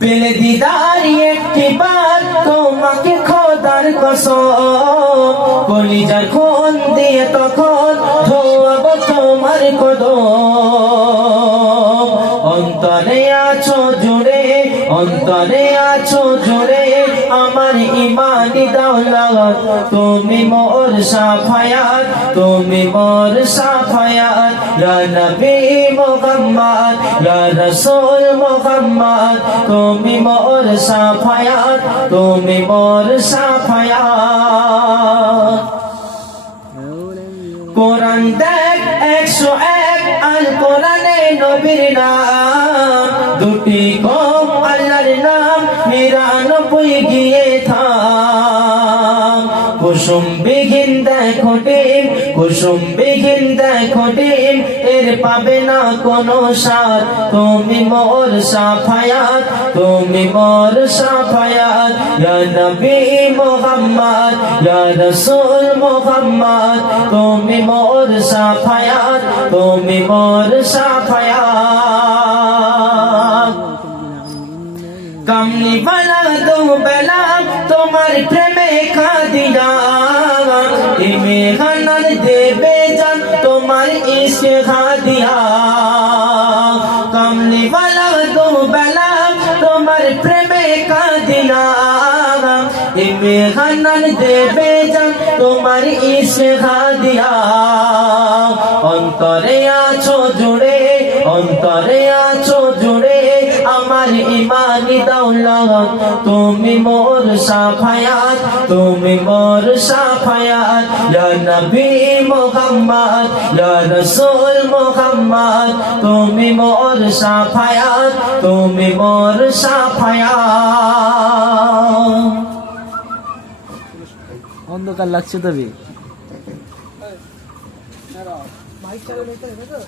পেলে দিদারি একটি বার তোমাকে খোদার কসম। কলিজার খুন দিয়ে তখন ধোয়াবো তোমার কদম। অন্তরে আছো জুড়ে অন্তরে আছো জুড়ে আমার ইমানি দাওলাত। তুমি মোর সাফায়াত, তুমি মোর সাফায়াত। ইয়া নবী মুহাম্মদ ইয়া রাসূল মুহাম্মদ, তুমি মোর সাফায়াত, তুমি মোর সাফায়াত। কোরআন দেখ, একশো এক, আল কোরআনে নবীর নাম। গিয়ে থাম। কুসুম বিঘিন দেখো টিম কুসুম বিঘিন দেখো টিম, এর পাবে না কোনো সার তুমি মোর সাফায়াত, তুমি মোর সাফায়াত। ইয়া নবী মুহাম্মদ, ইয়া রাসূল মুহাম্মদ, তুমি মোর সাফায়াত, তুমি মোর সাফায়াত। কমলি বালা দো বেলা, তোমার প্রেমে খাদিয়া ইমে হানান দেবে জান, তোমার ইশক খাদিয়া কমলি বালা দো বেলা, তোমার প্রেমে খাদিয়া ইমে হানান দেবে জান, তোমার ইশক খাদিয়া অন্তরে আছো জুড়ে, অন্তরে আছো জুড়ে, আমার ইমানি দৌলত তুমি মোর সাফায়াত তুমি মোর সাফায়াত ইয়া নবী মুহাম্মদ ইয়া রাসূল মুহাম্মদ তুমি মোর সাফায়াত তুমি মোর সাফায়াত। অন্ধকার লাগছে তবে। মাইক চালানো তো?